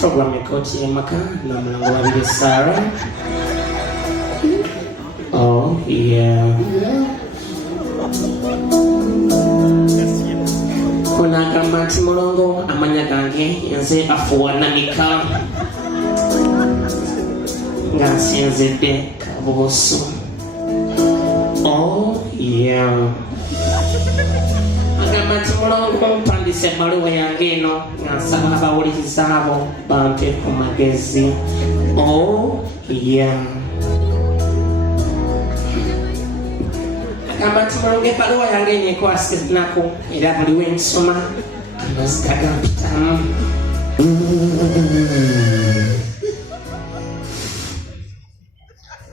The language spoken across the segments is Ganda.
program ekoti y'amaka n'omulango wabiri Sarah. Oh, yeah. Kunagamba nti mulongo amanya gange nze afuwa namika nga nsinzidde kabuusu. Oh, yeah. Agamba nti mulongo mpandise ebbaluwa yange eno nga nsaba abawuliriza abo bampe ku magezi. Oh, yeah. Agamba nti mulongo ebbaluwa yange eno ekwasiznako era buli wensoma amazzi gagampitamu.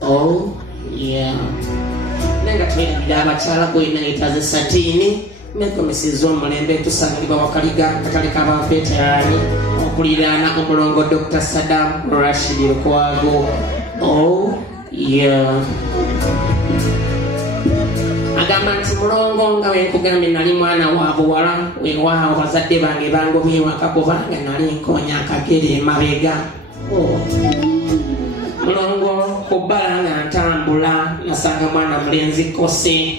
Oh, yeah. Nenga tulina abakyala gwena yetaze satini nekomesiza omulembe tusangibwa wakaliga akatale k'abanfeeteraani okuliraana omulongo Dr. Saddam Rashid Lukwago. Oh, yeah. Agamba nti mulongo nga wenkugambye nali mwana wa buwala weewaawo bazadde bange bangobye ewaka kubanga nali nkonya akagere emabega. Oh. Mulongo ku bbala nga ntambula nasanga mwana mulenzi kose.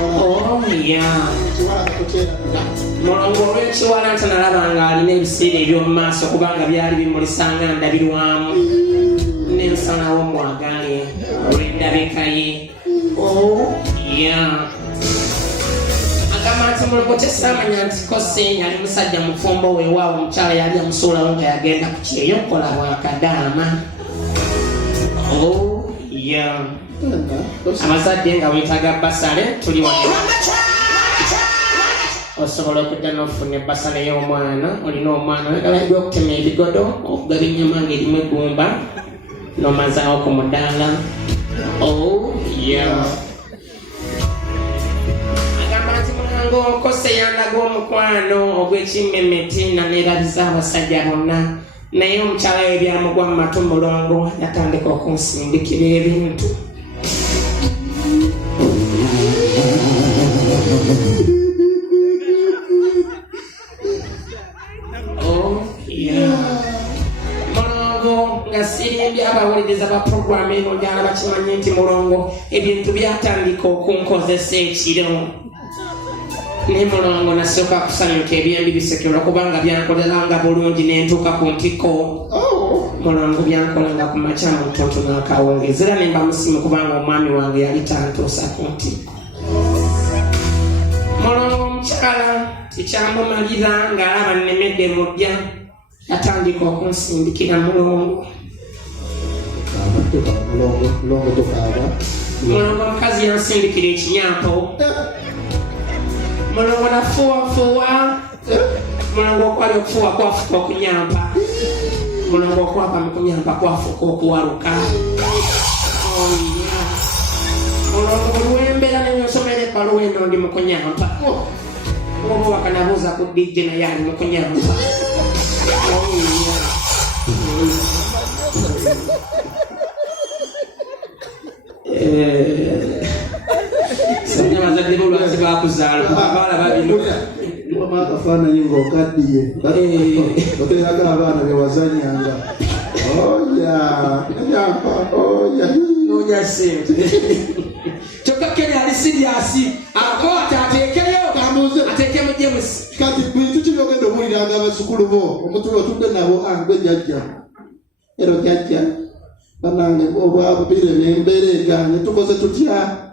Oh, yeah. Mulongo olw'ekiwala ntanalaba nga alina ebiseera eby'omu maaso kubanga byali bimulisanga ndabirwamu nensalawo mwagale olw'endabika ye. Oh, yeah. Agamba nti mulongo tesamanya nti kose yali musajja mufumbo weewaawo omukyala yali amusuulawo nga yagenda ku kyeyo kukola bwakadaama. Oh, yeah. Abazadde nga weetaaga basale tuli wano. Osobola okudda n'ofuna ebbasale y'omwana olina omwana oyagala okutema ebigodo okugaba ennyama ng'erimu eggumba n'omazaawo ku mudaala. Oh, yeah. Agamba nti mulango kose yandaga omukwano ogw'ekimmemmeti naneerabiza abasajja bonna naye omukyala we byamugwa mu matu mulongo yatandika okunsindikira ebintu. Oh, yeah. Mulongo nga sirimbye abawuliriza ba programu eno njala bakimanye nti mulongo ebintu byatandika okunkozesa ekiro. Ne mulongo nasooka kusanyuka ebyembi bisekerwa kubanga byankolelanga bulungi nentuuka ku ntiko. Mulongo byankolanga ku makya mu ntonto n'akawungezi era nemba musimu kubanga omwami wange yali tantuusa ku ntiko. Mulongo omukyala tikyamumalira ng'alaba nnemedde mu ddya yatandika okunsindikira mulongo. Mulongo omukazi yansindikira ekinyampo. Mulongo nafuwafuwa. Mulongo okwali okufuwa kwafuka okunyampa. Mulongo okwapa mu kunyampa kwafuka okuwaluka. Oh, yeah. Mulongo buli wembeera nenyonsomera ebbaluwa eno ndi mu kunyampa. Oba wakanabuuza ku DJ naye ali mu kunyampa. Oh, yeah. Sanya bazadde bulwazi bakuzaala abaala babino akafaananyi ng'okaddiye oteraga abaana bewazanyanga. Oya nyampa oya nonya sente kyokka kene ali siriasi akwata ateekeyo ateekemu James kati bintu ki byogenda omuwuliranga abasukulu bo omutulo otudde nabo gwe jjajja ero jjajja banange obwabubire n'embeera egaanye tukoze tutya.